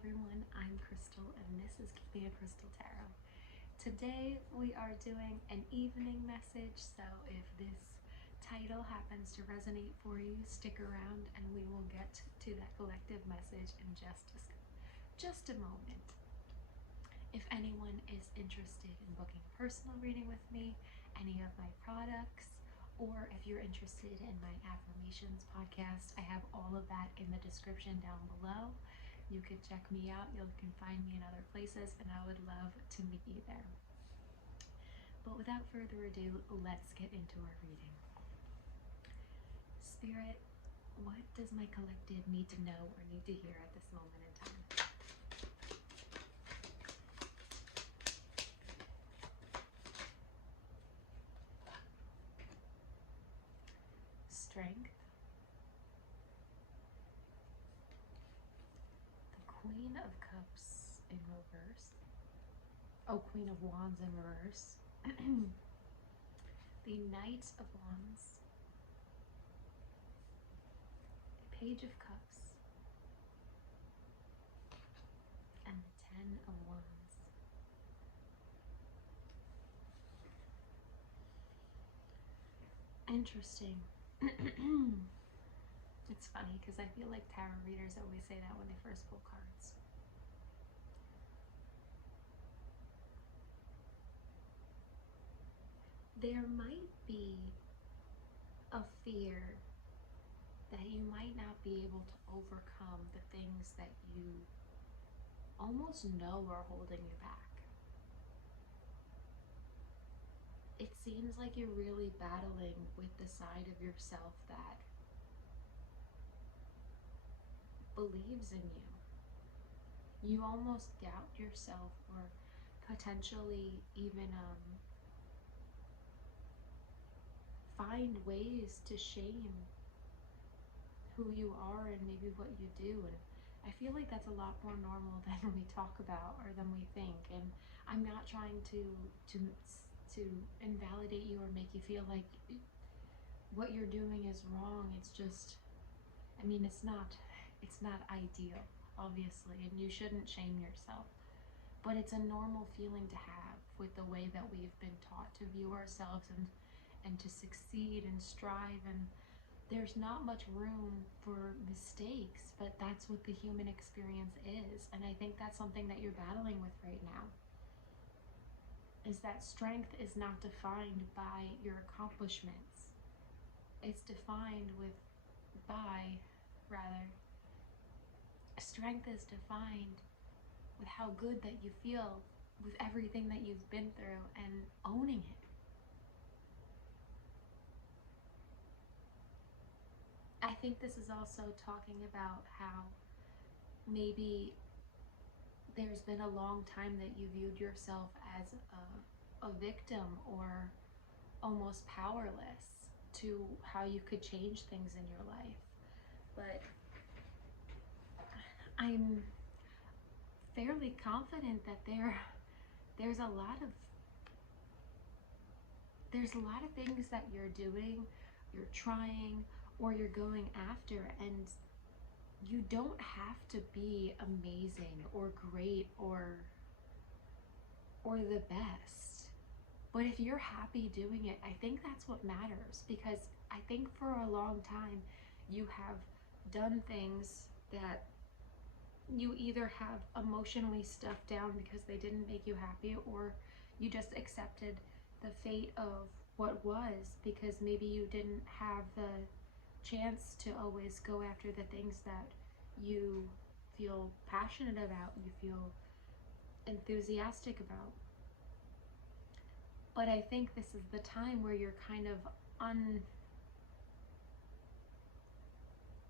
everyone, I'm Krystal and this is Keeping a Krystal Tarot. Today we are doing an evening message, so if this title happens to resonate for you, stick around and we will get to that collective message in just a moment. If anyone is interested in booking a personal reading with me, any of my products, or if you're interested in my affirmations podcast, I have all of that in the description down below. You can check me out. You can find me in other places, and I would love to meet you there. But without further ado, let's get into our reading. Spirit, what does my collective need to know or need to hear at this moment in time? Strength. Queen of Cups in reverse. Oh, Queen of Wands in reverse. The Knight of Wands. The Page of Cups. And the Ten of Wands. Interesting. It's funny because I feel like tarot readers always say that when they first pull cards. There might be a fear that you might not be able to overcome the things that you almost know are holding you back. It seems like you're really battling with the side of yourself that believes in you. You almost doubt yourself or potentially even find ways to shame who you are and maybe what you do. And I feel like that's a lot more normal than we talk about or than we think. And I'm not trying to invalidate you or make you feel like what you're doing is wrong. It's just, I mean, it's not ideal, obviously, and you shouldn't shame yourself, but it's a normal feeling to have with the way that we've been taught to view ourselves and to succeed and strive, and there's not much room for mistakes, but that's what the human experience is. And I think that's something that you're battling with right now, is that strength is not defined by your accomplishments. It's defined strength is defined with how good that you feel with everything that you've been through and owning it. I think this is also talking about how maybe there's been a long time that you viewed yourself as a victim or almost powerless to how you could change things in your life. But I'm fairly confident that there's a lot of things that you're doing, you're trying, or you're going after, and you don't have to be amazing or great or the best. But if you're happy doing it, I think that's what matters, because I think for a long time you have done things that you either have emotionally stuffed down because they didn't make you happy, or you just accepted the fate of what was because maybe you didn't have the chance to always go after the things that you feel passionate about, you feel enthusiastic about. But I think this is the time where you're kind of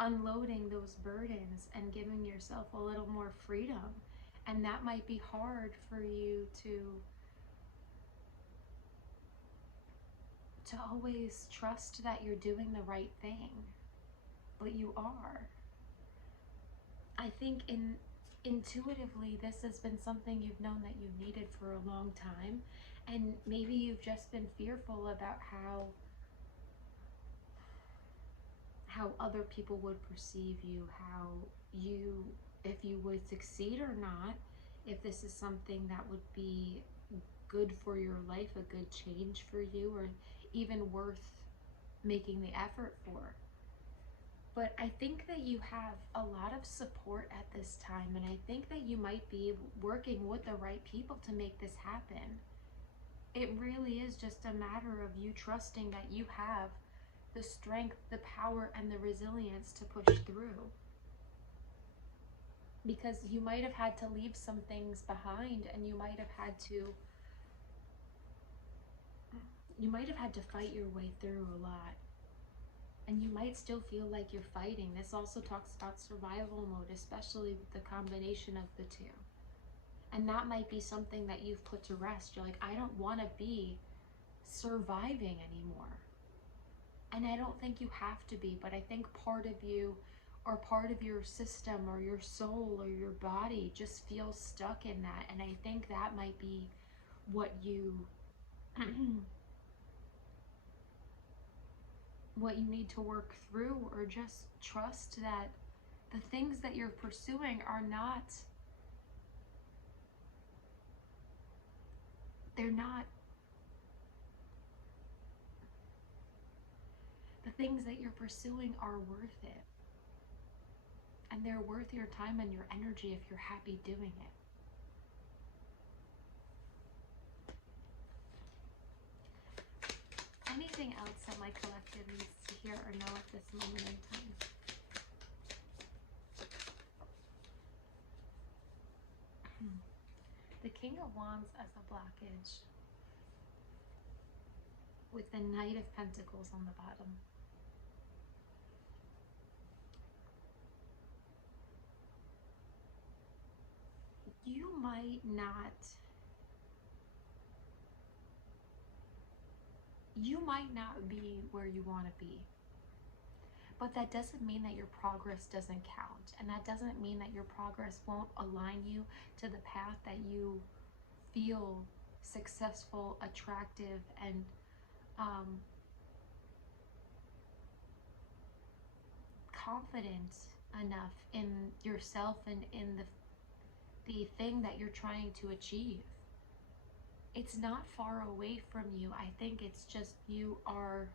unloading those burdens and giving yourself a little more freedom. And that might be hard for you to always trust that you're doing the right thing, but you are. I think intuitively this has been something you've known that you needed for a long time, and maybe you've just been fearful about how other people would perceive you, how you if you would succeed or not, if this is something that would be good for your life, a good change for you, or even worth making the effort for. But I think that you have a lot of support at this time, and I think that you might be working with the right people to make this happen. It really is just a matter of you trusting that you have the strength, the power, and the resilience to push through. Because you might have had to leave some things behind, and you might have had to fight your way through a lot. And you might still feel like you're fighting. This also talks about survival mode, especially with the combination of the two. And that might be something that you've put to rest. You're like, I don't want to be surviving anymore. And I don't think you have to be, but I think part of you, or part of your system, or your soul, or your body just feels stuck in that. And I think that might be what you what you need to work through, or just trust that the things that you're pursuing are not, the things that you're pursuing are worth it. And they're worth your time and your energy if you're happy doing it. Anything else that my collective needs to hear or know at this moment in time? The King of Wands as a blockage, with the Knight of Pentacles on the bottom. You might not be where you want to be. But that doesn't mean that your progress doesn't count. And that doesn't mean that your progress won't align you to the path that you feel successful, attractive, and confident enough in yourself and in the thing that you're trying to achieve. It's not far away from you. I think it's just you are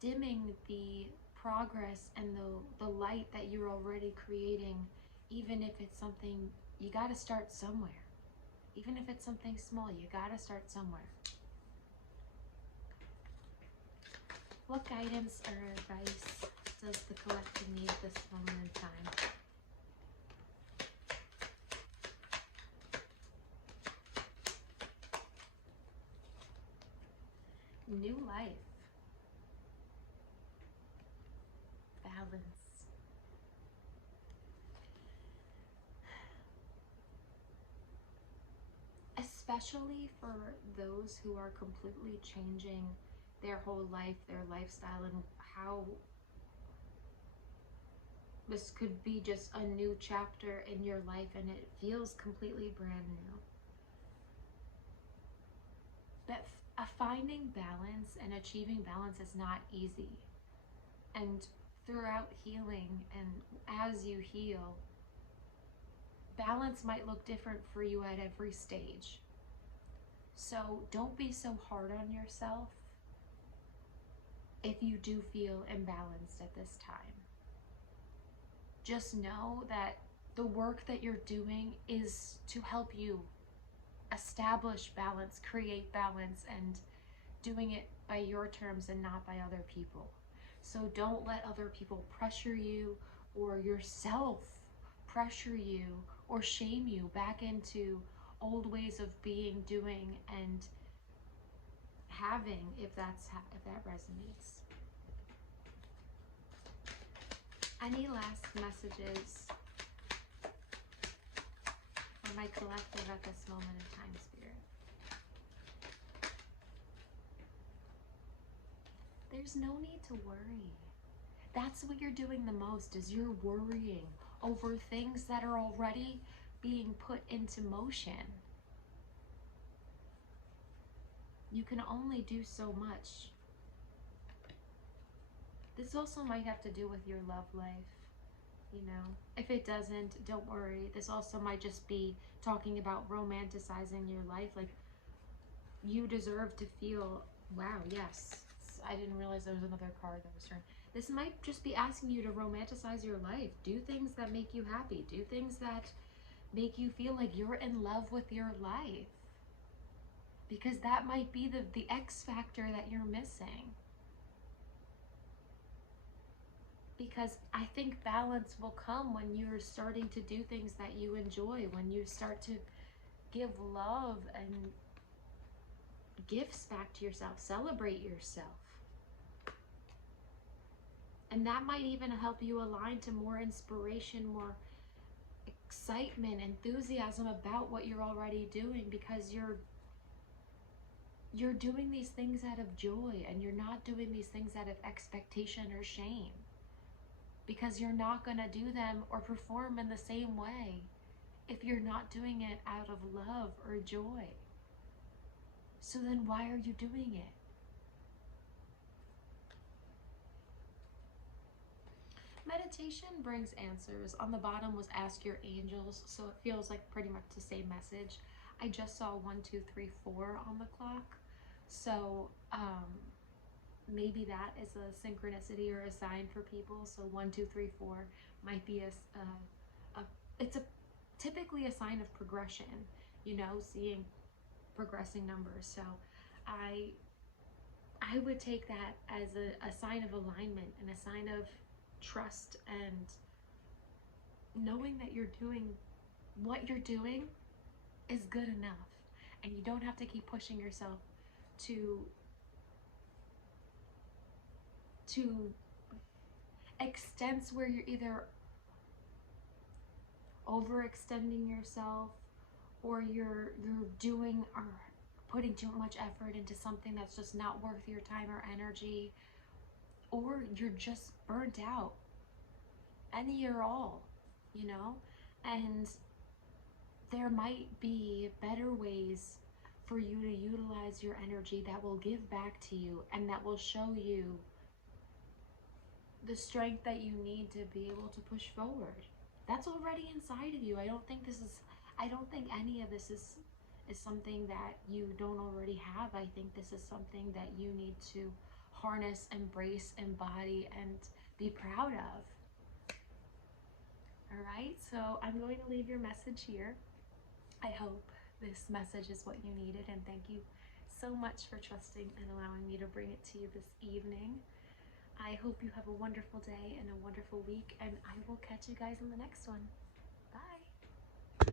dimming the progress and the light that you're already creating. Even if it's something, you got to start somewhere. Even if it's something small, you got to start somewhere. What guidance or advice does the collective need at this moment in time? New life. Balance. Especially for those who are completely changing their whole life, their lifestyle, and how this could be just a new chapter in your life and it feels completely brand new. But finding balance and achieving balance is not easy. And throughout healing and as you heal, balance might look different for you at every stage. So don't be so hard on yourself if you do feel imbalanced at this time. Just know that the work that you're doing is to help you establish balance, create balance, and doing it by your terms and not by other people. So don't let other people pressure you, or yourself pressure you or shame you back into old ways of being, doing, and having, if that resonates. Any last messages for my collective at this moment in time, Spirit? There's no need to worry. That's what you're doing the most, is you're worrying over things that are already being put into motion. You can only do so much. This also might have to do with your love life. you know. If it doesn't, don't worry. This also might just be talking about romanticizing your life. Like, you deserve to feel, wow, yes. I didn't realize there was another card that was turned. This might just be asking you to romanticize your life. Do things that make you happy. Do things that make you feel like you're in love with your life. Because that might be the X factor that you're missing. Because I think balance will come when you're starting to do things that you enjoy, when you start to give love and gifts back to yourself, celebrate yourself. And that might even help you align to more inspiration, more excitement, enthusiasm about what you're already doing, because you're doing these things out of joy, and you're not doing these things out of expectation or shame, because you're not going to do them or perform in the same way if you're not doing it out of love or joy. So then why are you doing it? Meditation brings answers. On the bottom was ask your angels, so it feels like pretty much the same message. I just saw 1, 2, 3, 4 on the clock, so maybe that is a synchronicity or a sign for people. So 1, 2, 3, 4 might be it's typically a sign of progression, you know, seeing progressing numbers. So I would take that as a sign of alignment and a sign of trust, and knowing that you're doing what you're doing is good enough, and you don't have to keep pushing yourself to extents where you're either overextending yourself, or you're doing or putting too much effort into something that's just not worth your time or energy, or you're just burnt out, any or all, you know. And there might be better ways for you to utilize your energy that will give back to you, and that will show you the strength that you need to be able to push forward. That's already inside of you. I don't think any of this is something that you don't already have. I think this is something that you need to harness, embrace, embody, and be proud of. All right, so I'm going to leave your message here. I hope this message is what you needed, and thank you so much for trusting and allowing me to bring it to you this evening. I hope you have a wonderful day and a wonderful week, and I will catch you guys in the next one.